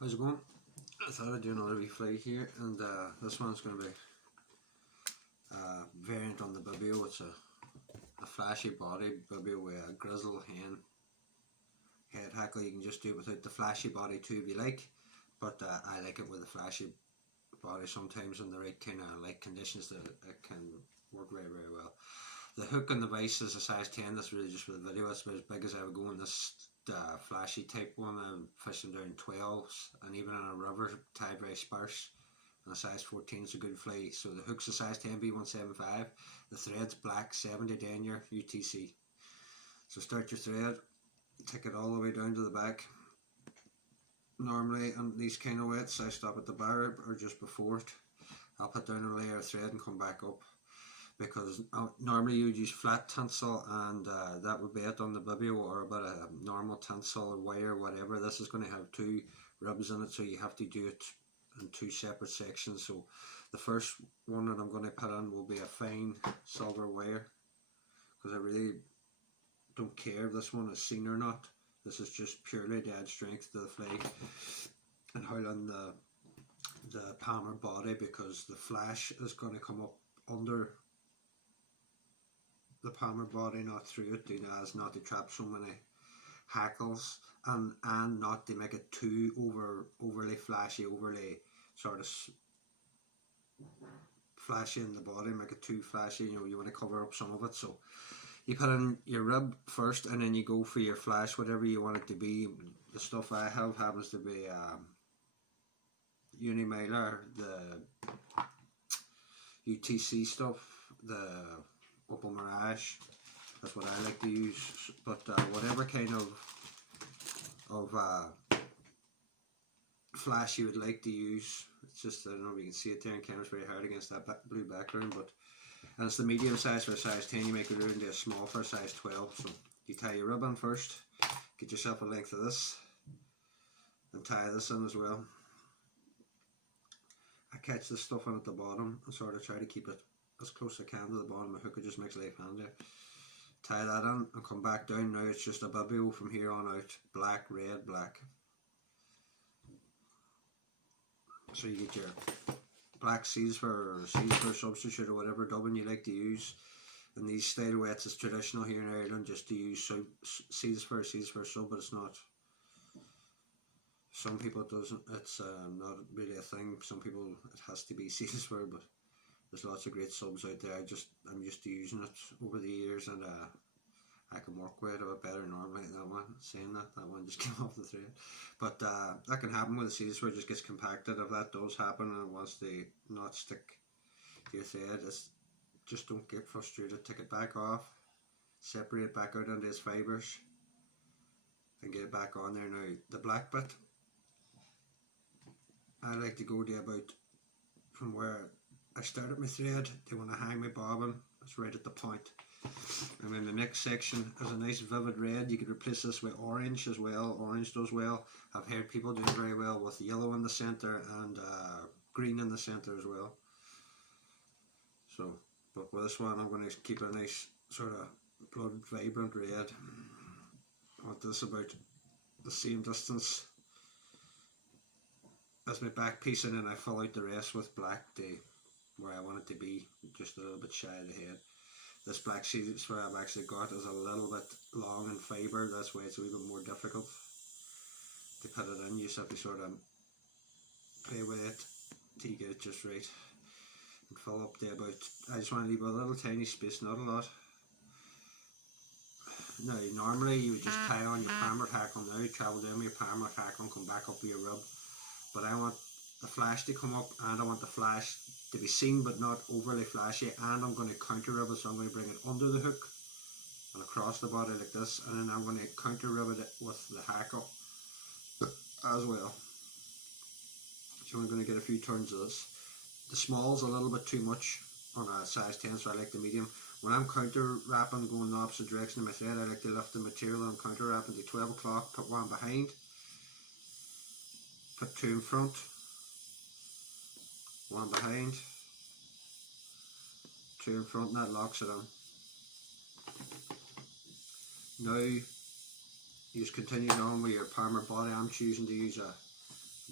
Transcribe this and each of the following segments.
How's it going? I thought I'd do another refly here, and this one's going to be a variant on the bibio. It's a flashy body bibio with a grizzle hen head hackle. You can just do it without the flashy body too if you like, but I like it with the flashy body sometimes in the right kind of light conditions that it can work very, very well. The hook on the vise is a size 10. That's really just for the video. It's about as big as I would go in this flashy type one. I'm fishing down 12s, and even in a river tide very sparse, and a size 14 is a good fly. So the hook's a size 10 B175. The thread's black 70 denier UTC. So start your thread, take it all the way down to the back. Normally on these kind of wets I stop at the bar or just before it. I'll put down a layer of thread and come back up, because normally you would use flat tinsel, and that would be it on the bibio, or about a normal tinsel or wire, whatever. This is going to have two ribs in it, so you have to do it in two separate sections. So the first one that I'm going to put on will be a fine silver wire, because I really don't care if this one is seen or not. This is just purely to add strength to the fly and how on the palmer body, because the flash is going to come up under the palmer body, not through it, as not to trap so many hackles, and not to make it too overly flashy, overly sort of flashy in the body, make it too flashy. You want to cover up some of it. So you put in your rib first, and then you go for your flash, whatever you want it to be. The stuff I have happens to be Unimiler, the UTC stuff, the opal mirage. That's what I like to use. But whatever kind of flash you would like to use, it's just, I don't know if you can see it there in camera, it's very hard against that blue background, but and it's the medium size for a size 10. You make it into a small for a size 12. So you tie your rib on first, get yourself a length of this, and tie this in as well. I catch this stuff on at the bottom and sort of try to keep it as close as I can to the bottom. My hook, it just makes life handier. Tie that in and come back down. Now it's just a bibio from here on out. Black, red, black. So you get your black seals for substitute, or whatever dubbing you like to use. And these style wets is traditional here in Ireland, just to use seals for sub, but it's not. Some people it doesn't. It's not really a thing. Some people it has to be seals for, but there's lots of great subs out there. I'm used to using it over the years, and I can work with it a bit better normally. That one, saying that one just came off the thread. But that can happen with the seals where it just gets compacted. If that does happen and once they not stick to your thread, just don't get frustrated. Take it back off, separate it back out into its fibres, and get it back on there. Now the black bit, I like to go to about from where I started my thread to when I hang my bobbin. It's right at the point. And then the next section is a nice vivid red. You could replace this with orange as well. Orange does well. I've heard people doing very well with yellow in the centre and green in the centre as well. So, but with this one I'm going to keep a nice sort of blood vibrant red. I want this about the same distance as my back piece, and then I fill out the rest with black to where I want it to be, just a little bit shy of the head. This black seeds where I've actually got is a little bit long in fibre. That's why it's a little bit more difficult to put it in. You just have to sort of play with it till you get it just right, and fill up to about, I just want to leave a little tiny space, not a lot. Now normally you would just tie on your palmer hackle now, travel down with your palmer hackle and come back up with your rib. But I want the flash to come up, and I want the flash to be seen but not overly flashy, and I'm going to counter rib it, so I'm going to bring it under the hook and across the body like this, and then I'm going to counter rib it with the hackle as well. So I'm going to get a few turns of this. The small's a little bit too much on a size 10, so I like the medium. When I'm counter wrapping, going the opposite direction of my thread, I like to lift the material I'm counter wrapping to 12 o'clock, put one behind, put two in front, one behind, two in front, and that locks it on. Now you just continue on with your palmer body. I'm choosing to use a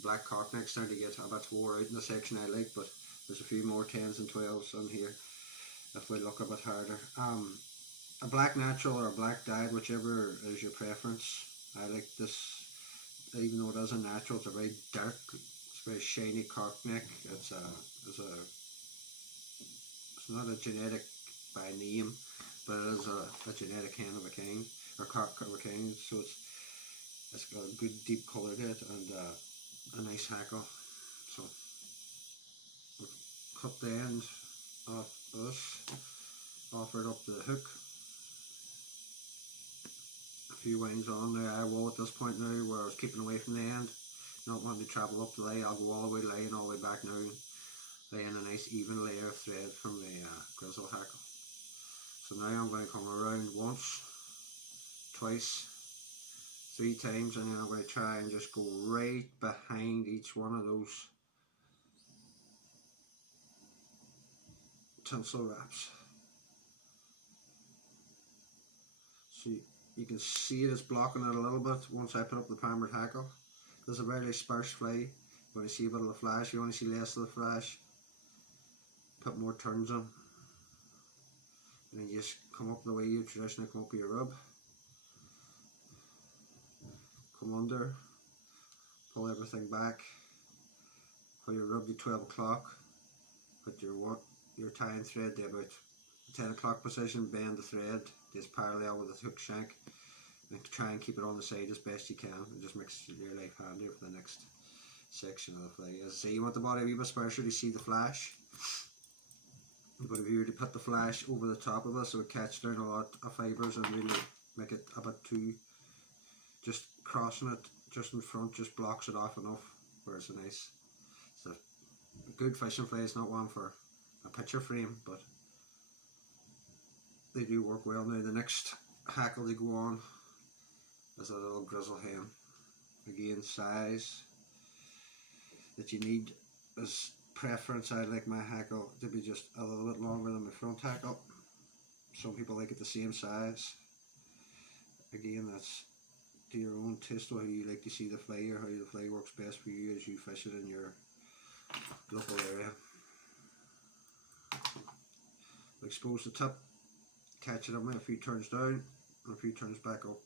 black cocknecks starting to get a bit wore out in the section I like, but there's a few more 10s and 12s in here if we look a bit harder. A black natural or a black dyed, whichever is your preference. I like this, even though it is a natural, it's a very dark, it's a very shiny cockneck. It's not a genetic by name, but it is a genetic hen of a kind, or cock of a kind, so it's got a good deep colour to it, and a nice hackle. So we'll cut the end off this, offer it up the hook. A few wings on there. I will at this point now, where I was keeping away from the end, not wanting to travel up the lay. I'll go all the way laying all the way back now, laying a nice even layer of thread from the grizzle hackle. So now I'm going to come around once, twice, 3 times, and then I'm going to try and just go right behind each one of those tinsel wraps. So you can see it is blocking it a little bit once I put up the primered hackle. There's a very sparse fly. You want to see a bit of the flash, you want to see less of the flash, put more turns on. And then you just come up the way you traditionally come up with your rub. Come under, pull everything back, pull your rub to 12 o'clock, put your tying thread to about 10 o'clock position, bend the thread just parallel with the hook shank, and try and keep it on the side as best you can. It just makes your life handier for the next section of the fly. As I say, you want the body a wee bit sparser to see the flash, but if you were to put the flash over the top of this, it would catch down a lot of fibres and really make it a bit too, just crossing it just in front just blocks it off enough where it's a good fishing fly. It's not one for a picture frame, but they do work well. Now the next hackle to go on is a little grizzle hen. Again, size that you need is preference. I like my hackle to be just a little bit longer than my front hackle. Some people like it the same size. Again, that's to your own taste, or how you like to see the fly, or how the fly works best for you as you fish it in your local area. Expose the tip, catch it on a few turns down and a few turns back up.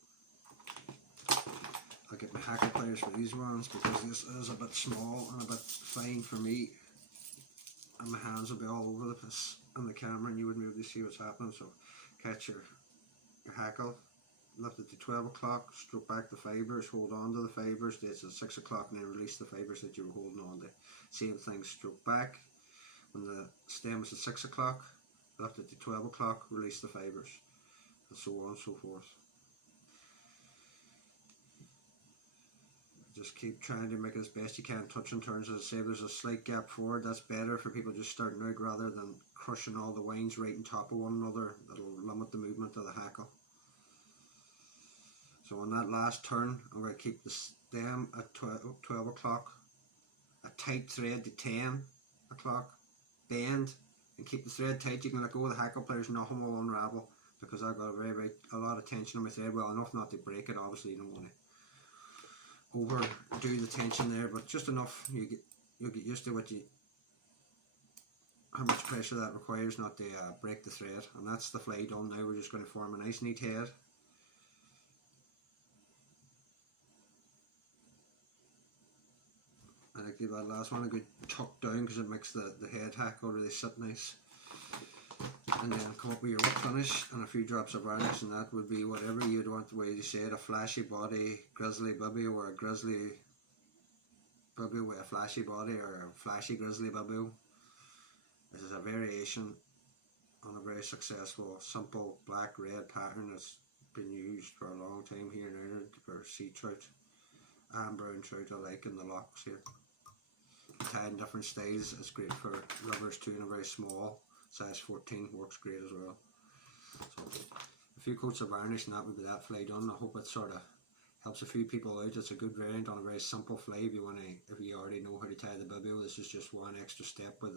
I'll get my hackle pliers for these ones because this is a bit small and a bit fine for me, and my hands will be all over the place on the camera and you wouldn't be able to see what's happening. So catch your hackle, lift it to 12 o'clock, stroke back the fibres, hold on to the fibres, it's at 6 o'clock, and then release the fibres that you were holding on to. Same thing, stroke back when the stem is at 6 o'clock, lift it to 12 o'clock, release the fibres, and so on and so forth. Just keep trying to make it as best you can, touch and turns. As I say, there's a slight gap forward. That's better for people just starting out rather than crushing all the wines right on top of one another. That'll limit the movement of the hackle. So on that last turn, I'm going to keep the stem at 12 o'clock, a tight thread to 10 o'clock, bend and keep the thread tight. You can let go of the hackle pliers, nothing will unravel because I've got a lot of tension on my thread. Well, enough not to break it, obviously you don't want to overdo the tension there, but just enough. You'll get used to how much pressure that requires not to break the thread. And that's the fly done. Now we're just going to form a nice neat head. And I give that last one a good tuck down because it makes the head hackle really sit nice. And then come up with your whip finish and a few drops of varnish, and that would be whatever you'd want, the way you say it, a flashy body grizzly bibio, or a grizzly bibio with a flashy body, or a flashy grizzly bibio. This is a variation on a very successful simple black red pattern that's been used for a long time here in Ireland for sea trout and brown trout alike in the lochs here. Tied in different styles. It's great for rivers too, in a very small size 14 works great as well. So a few coats of varnish and that would be that fly done. I hope it sort of helps a few people out. It's a good variant on a very simple fly. If you already know how to tie the bibio, this is just one extra step with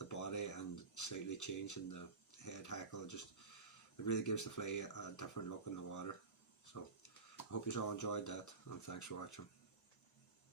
the body and slightly changing the head hackle. It really gives the fly a different look in the water. So I hope you all enjoyed that, and thanks for watching.